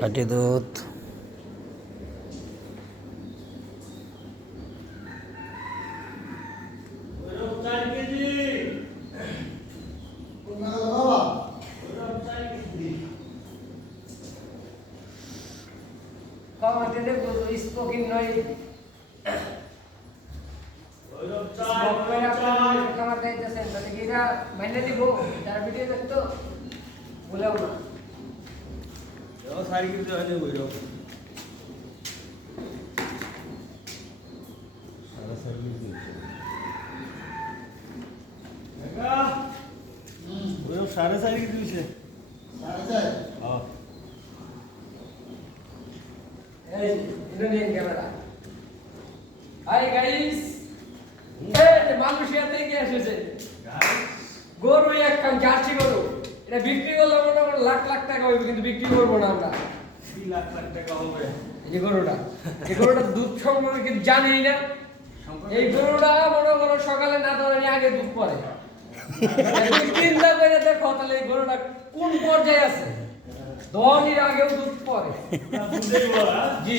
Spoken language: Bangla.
কাটি দুধ স্পোকিং নয় খাবার খাইতেছেন তাহলে কি এটা মাইনে দিব যারা ভিডিও দেখতো বলেও না সারি কিন্তু হলে ওইরকম সারা সার্ভিস দিচ্ছে ওইরকম সাড়ে চারি কি দিচ্ছে সাড়ে চার এই ইন্ডিয়ান ক্যামেরা হাই গাইস এই মালয়েশিয়া থেকে এসেছে গরু একখান জার্সি গরু এটা বিক্রি করলে মোটামুটি লাখ লাখ টাকা হবে কিন্তু বিক্রি করবো না আমরা 2 লাখ টাকা হবে এই গরুটা দুধ সম্পর্কে কিন্তু জানি না এই গরুটা মনে করো সকালে না ধরে আগে দুধ পড়ে চিন্তা করে দেখো তাহলে এই গরুটা কোন পর্যায়ে আছে দহনির আগেও দুধ পড়ে বুঝতেই বলা জি